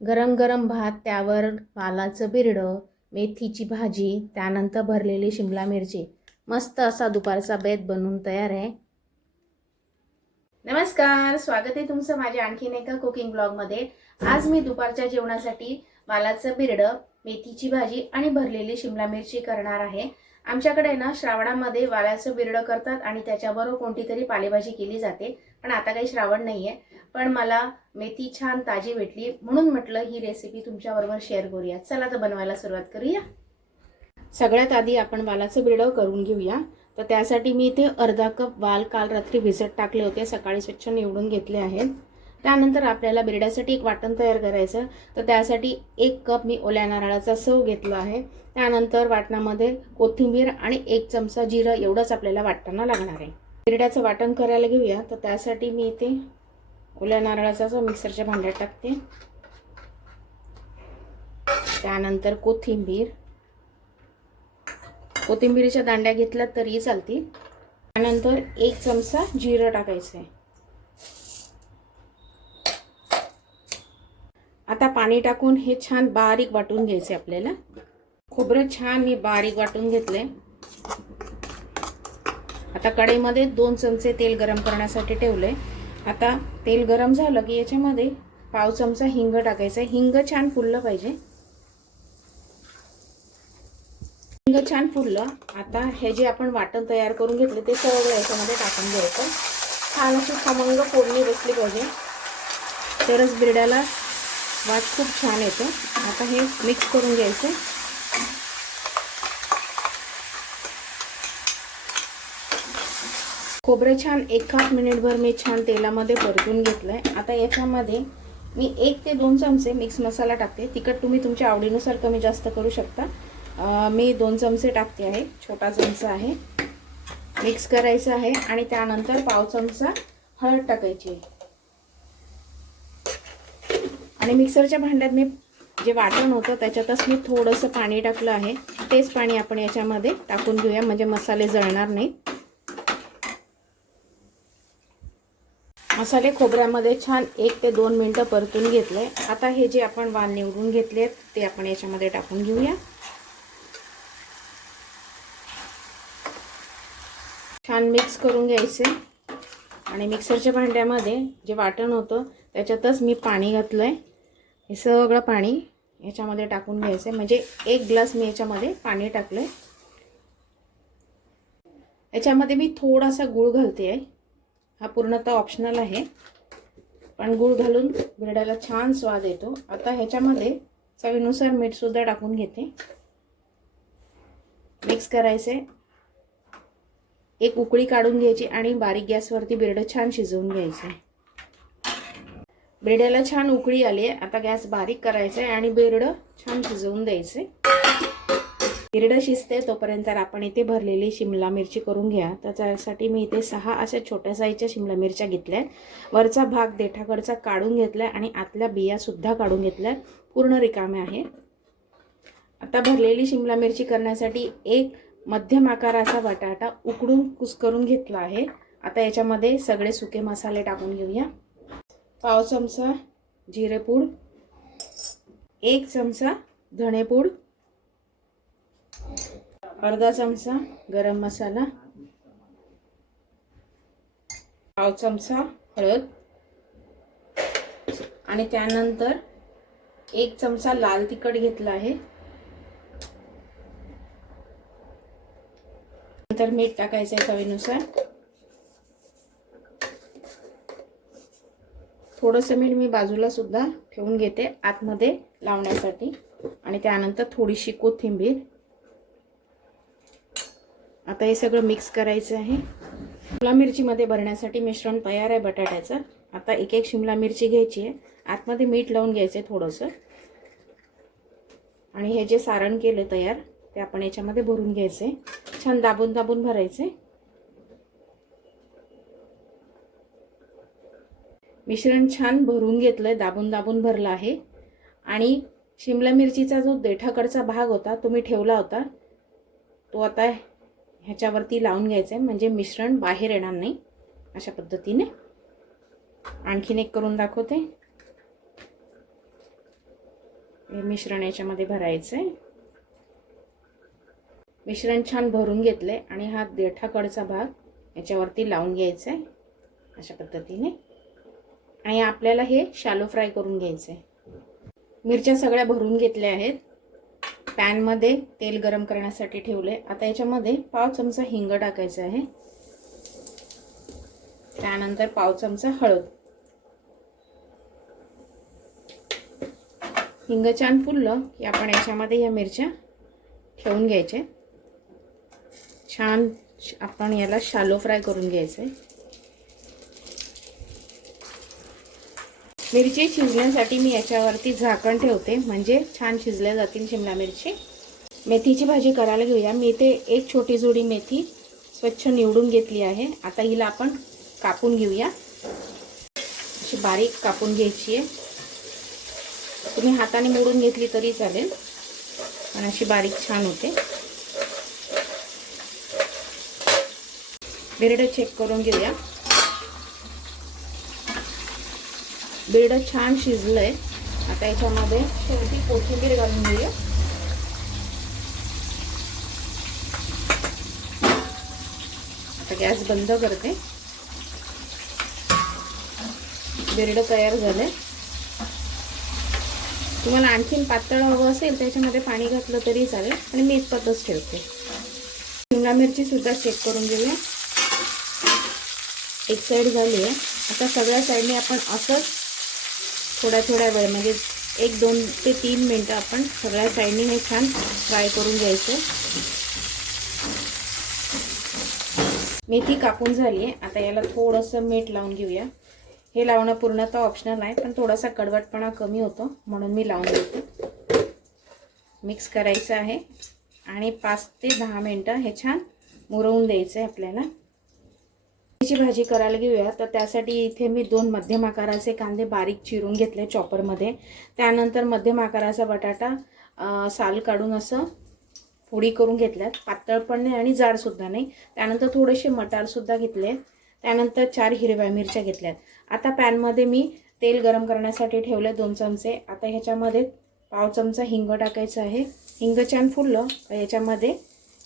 गरम गरम भात, त्यावर वालाचं बिरडं, मेथीची भाजी, त्यानंतर भरलेली शिमला मिरची. मस्त असा दुपारचा बेत बनवून तयार आहे. नमस्कार, स्वागत आहे तुमचं माझ्या आणखीन एका कुकिंग ब्लॉगमध्ये. आज मी दुपारच्या जेवणासाठी वालाचं बिरडं, मेथीची भाजी आणि भरलेली शिमला मिरची करणार आहे. आमच्याकडे ना श्रावणामध्ये वालाचं बिरडं करतात आणि त्याच्याबरोबर कोणती तरी पालेभाजी केली जाते. पण आता काही श्रावण नाहीये, पण मला मेथी छान ताजी भेटली म्हणून म्हटलं ही रेसिपी तुमच्याबरोबर शेअर करूया. चला तर बनवायला सुरुवात करूया. सगळ्यात आधी आपण वालाचं बिरडं करून घेऊया. तर त्यासाठी मी इथे अर्धा कप वाल काल रात्री भिजत टाकले होते, सकाळी स्वच्छ निवडून घेतले आहेत. त्यानंतर आपल्याला बिरड्यासाठी एक वाटण तयार करायचं. तर त्यासाठी 1 कप मी ओल्या नारळाचा सव घेतला आहे. त्यानंतर वाटणामध्ये कोथिंबीर आणि 1 चमचा जिरं एवढंच आपल्याला वाटताना लागणार आहे. बिरड्याचं वाटण करायला घेऊया. तर त्यासाठी मी इथे ओल्या नारळाचा सव मिक्सरच्या भांड्यात टाकते. त्यानंतर कोथिंबीरीच्या दांड्या घेतल्या तरी चालतील. त्यानंतर 1 चमचा जिरं टाकायचं आहे. आता पाणी टाकून हे छान बारीक वाटून घ्यायचे आपल्याला. खोबरं छान मी बारीक वाटून घेतले. आता कढईमध्ये 2 चमचे तेल गरम करण्यासाठी ठेवले. आता तेल गरम झालं की याच्यामध्ये पाव चमचा हिंग टाकायचं आहे. हिंग छान फुललं पाहिजे. हिंग छान फुललं. आता हे जे आपण वाटण तयार करून घेतले ते सगळं याच्यामध्ये टाकून द्यायचं. छान अशी खमंग फोडणी बसली पाहिजे, तरच बिरड्याला वास खूप छान येतो. आता हे मिक्स करून घ्यायचं. खोबरं छान 1 मिनिटभर मी छान तेलामध्ये परतून घेतलंय. आता याच्यामध्ये मी 1 ते 2 चमचे मिक्स मसाला टाकते. तिखट तुम्ही तुमच्या आवडीनुसार कमी जास्त करू शकता. मी 2 चमचे टाकते आहे, छोटा चमचा आहे. मिक्स करायचं आहे आणि त्यानंतर पाव चमचा हळद टाकायची आहे. आणि मिक्सरच्या भांड्यात मी जे वाटण होतं त्याच्यातच मी थोडंसं पाणी टाकलं आहे. तेच पाणी आपण याच्यामध्ये टाकून घेऊया, म्हणजे मसाले जळणार नाही. मसाले खोबऱ्यामध्ये छान 1 ते 2 मिनिटं परतून घेतले. आता हे जे आपण वाल निवडून घेतलेत ते आपण याच्यामध्ये टाकून घेऊया. छान मिक्स करून घ्यायचे. आणि मिक्सरच्या भांड्यामध्ये जे वाटण होतं त्याच्यातच मी पाणी घातलंय. हे सगळं पाणी याच्यामध्ये टाकून घ्यायचं, म्हणजे 1 ग्लास मी याच्यामध्ये पाणी टाकलंय. याच्यामध्ये मी थोडासा गूळ घालते आहे. हा पूर्णतः ऑप्शनल आहे, पण गूळ घालून बिरड्याला छान स्वाद येतो. आता ह्याच्यामध्ये चवीनुसार मीठ सुद्धा टाकून घेते. मिक्स करायचे. 1 उकळी काढून घ्यायची आणि बारीक गॅसवरती बिरडं छान शिजवून घ्यायचं. बिरड्याला छान उकळी आली आहे. आता गॅस बारीक करायचा आहे आणि बिरडं छान शिजवून द्यायचे. बिरडं शिजते तोपर्यंत आपण इथे भरलेली शिमला मिरची करून घ्या. त्याच्यासाठी मी इथे 6 अशा छोट्या साईजच्या शिमला मिरच्या घेतल्या. वरचा भाग देठाकडचा काढून घेतलाय आणि आतल्या बिया सुद्धा काढून घेतल्या. पूर्ण रिकामे आहे. आता भरलेली शिमला मिरची करण्यासाठी 1 मध्यम आकाराचा बटाटा उकडून कुस्करून घेतला आहे. आता याच्यामध्ये सगळे सुके मसाले टाकून घेऊया. पाव चमचा जिरेपूड, 1 चमचा धणेपूड, अर्धा चमचा गरम मसाला, पाव चमचा हळद आणि त्यानंतर 1 चमचा लाल तिखट घेतला आहे. नंतर मीठ टाकायचं आहे चवीनुसार. थोडंसं मीठ मी बाजूला सुद्धा ठेवून घेते आतमध्ये लावण्यासाठी. आणि त्यानंतर थोडीशी कोथिंबीर. आता हे सगळं मिक्स करायचं आहे. शिमला मिरचीमध्ये भरण्यासाठी मिश्रण तयार आहे बटाट्याचं. आता 1 शिमला मिरची घ्यायची आहे, आतमध्ये मीठ लावून घ्यायचं थोडंसं. आणि हे जे सारण केलं तयार ते आपण याच्यामध्ये भरून घ्यायचे. छान दाबून दाबून भरायचे. मिश्रण छान भरून घेतलंय, दाबून दाबून भरलं आहे. आणि शिमला मिरचीचा जो देठाकडचा भाग होता तो मी ठेवला होता, तो आता ह्याच्यावरती लावून घ्यायचा आहे, म्हणजे मिश्रण बाहेर येणार नाही. अशा पद्धतीने आणखीन एक करून दाखवते. हे मिश्रण याच्यामध्ये भरायचं आहे. मिश्रण छान भरून घेतले आणि हा देठाकडचा भाग याच्यावरती लावून घ्यायचा आहे अशा पद्धतीने. आणि आपल्याला हे शॅलो फ्राय करून घ्यायचं आहे. मिरच्या सगळ्या भरून घेतल्या आहेत. पॅनमध्ये तेल गरम करण्यासाठी ठेवले. आता याच्यामध्ये पाव चमचा हिंग टाकायचा आहे. त्यानंतर पाव चमचा हळद. हिंग छान फुललं की आपण याच्यामध्ये या मिरच्या ठेवून घ्यायच्या. छान आपण याला शॅलो फ्राय करून घ्यायचं आहे. मिरची शिजण्यासाठी मी याच्यावरती झाकण ठेवते, म्हणजे छान शिजल्या जातील शिमला मिरची. मेथीची भाजी करायला घेऊया. मी इथे एक छोटी जोडी मेथी स्वच्छ निवडून घेतली आहे. आता हिला आपण कापून घेऊया. अशी बारीक कापून घ्यायची आहे. तुम्ही हाताने मोडून घेतली तरी चालेल, पण अशी बारीक छान होते. बिरडं चेक करून घेऊया. बिरडं छान शिजलंय. आता याच्यामध्ये शेवटी कोथिंबीर घालून घेऊया. आता गॅस बंद करते. बिरडं तयार झालंय. तुम्हाला आणखीन पातळ हवं असेल त्याच्यामध्ये पाणी घातलं तरी चालेल, आणि मी इतपतच ठेवते. शिमला मिरची सुद्धा चेक करून घेऊया. एक साईड झाली आहे. आता सगळ्या साईडने आपण असंच थोड्या वेळ म्हणजे 1-2 ते 3 मिनटं आपण सगळ्या साईडने हे छान फ्राय करून घ्यायचं. मेथी कापून झाली आहे. आता याला थोडंसं मीठ लावून घेऊया. हे लावणं पूर्णतः ऑप्शनल आहे, पण थोडासा कडवटपणा कमी होतो म्हणून मी लावून देते. मिक्स करायचं आहे आणि 5 ते 10 मिनटं हे छान मुरवून द्यायचं आहे आपल्याला. मेथीची भाजी करायला घेऊया. तर त्यासाठी इथे मी 2 मध्यम आकाराचे कांदे बारीक चिरून घेतले चॉपरमध्ये. त्यानंतर मध्यम आकाराचा बटाटा साल काढून असं फोडी करून घेतल्यात. पातळ पण नाही आणि जाड सुद्धा नाही. त्यानंतर थोडेसे मटार सुद्धा घेतले. त्यानंतर 4 हिरव्या मिरच्या घेतल्यात. आता पॅनमध्ये मी तेल गरम करण्यासाठी ठेवले 2 चमचे. आता ह्याच्यामध्ये पाव चमचा हिंग टाकायचं आहे. हिंग छान फुललं याच्यामध्ये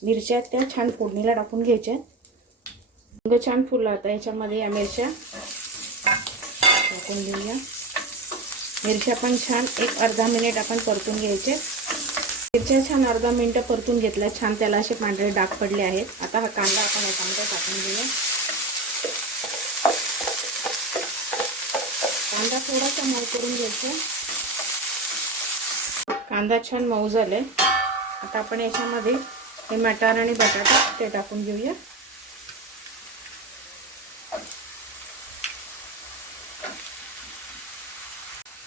मिरच्या त्या छान फोडणीला टाकून घ्यायच्या. हिंग छान फुललं. आता याच्यामध्ये या मिरच्या टाकून घेऊया. मिरच्या पण छान एक अर्धा मिनिट आपण परतून घ्यायचे. मिरच्या छान अर्धा मिनिट परतून घेतल्या. छान त्याला असे पांढरे डाग पडले आहेत. आता हा कांदा आपण याच्यामध्ये टाकून घेऊया. कांदा थोडासा मऊ करून घ्यायचा. कांदा छान मऊ झाले. आता आपण याच्यामध्ये हे मटार आणि बटाटा ते टाकून घेऊया.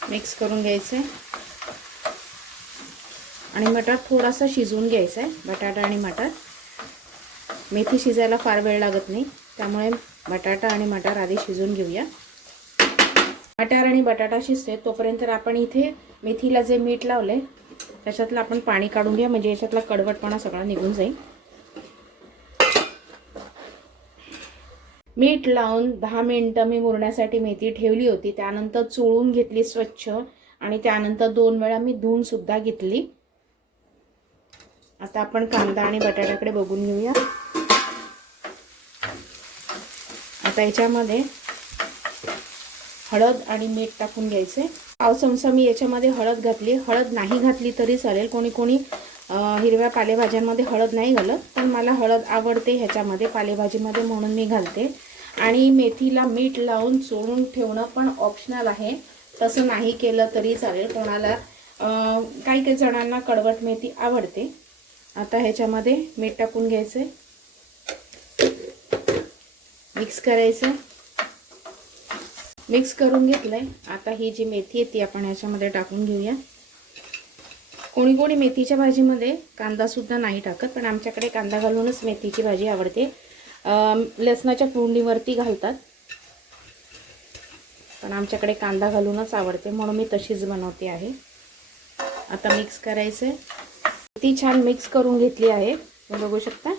मिक्स करून घ्यायचं आणि मटार थोडासा शिजवून घ्यायचा आहे. बटाटा आणि मटार. मेथी शिजायला फार वेळ लागत नाही, त्यामुळे बटाटा आणि मटार आधी शिजवून घेऊया. मटार आणि बटाटा शिजते तोपर्यंत आपण इथे मेथीला जे मीठ लावले त्याच्यातलं आपण पाणी काढून घ्या, म्हणजे याच्यातला कडवटपणा सगळा निघून जाईल. मीठ लावून 10 मिनिटं मी मुरण्यासाठी मेथी ठेवली होती. त्यानंतर चोळून घेतली स्वच्छ आणि त्यानंतर 2 वेळा मी धुवून सुद्धा घेतली. आता आपण कांदा आणि बटाट्याकडे बघून घेऊया. आता याच्यामध्ये हळद आणि मीठ टाकून घ्यायचे. पाव चमचा मी याच्यामध्ये हळद घातली. हळद नाही घातली तरी चालेल. कोणी कोणी हिरव्या पालेभाज्यांमध्ये हळद नाही घालत, पण मला हळद आवडते ह्याच्यामध्ये पालेभाजीमध्ये म्हणून मी घालते. आणि मेथीला मीठ लावून चोळून ठेवणं पण ऑप्शनल आहे. तसं नाही केलं तरी चालेल. कोणाला काही जणांना कडवट मेथी आवडते. आता ह्याच्यामध्ये मीठ टाकून घ्यायचं. मिक्स करायचं. मिक्स करून घेतलंय. आता ही जी मेथी आहे ती आपण ह्याच्यामध्ये टाकून घेऊया. कोणी कोणी मेथीच्या भाजीमध्ये कांदा सुद्धा नाही टाकत, पण आमच्याकडे कांदा घालूनच मेथीची भाजी आवडते. लसणाच्या फोडणीवरती घालतात, पण आमच्याकडे कांदा घालूनच आवडते म्हणून मी तशीच बनवते आहे. आता मिक्स करायचं. ती छान मिक्स करून घेतली आहे, तुम्ही बघू शकता.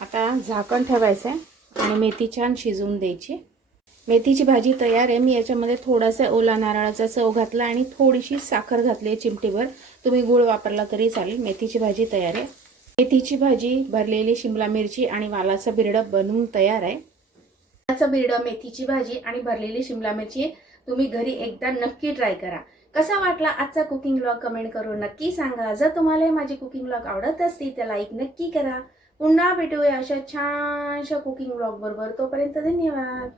आता झाकण ठेवायचं आहे आणि मेथी छान शिजवून द्यायची. मेथीची भाजी तयार आहे। मी याच्यामध्ये थोडासा ओला नारळाचा चव घातला आणि थोडीशी साखर घातली आहे चिमटीभर। तुम्ही गूळ वापरला तरी चालेल। मेथीची भाजी तयार आहे। मेथीची भाजी, भरलेली शिमला मिरची आणि वालाचं बिरडं बनवून तयार आहे। वालाचं बिरडं, मेथीची भाजी आणि भरलेली शिमला मिरची तुम्ही घरी एकदा नक्की ट्राय करा। कसा वाटला आजचा कुकिंग व्लॉग कमेंट करून नक्की सांगा। जर तुम्हाला माझे कुकिंग व्लॉग आवडत असतील तर लाईक नक्की करा। पुन्हा भेटूया अशा छानशा कुकिंग व्लॉग बरोबर। तोपर्यंत धन्यवाद।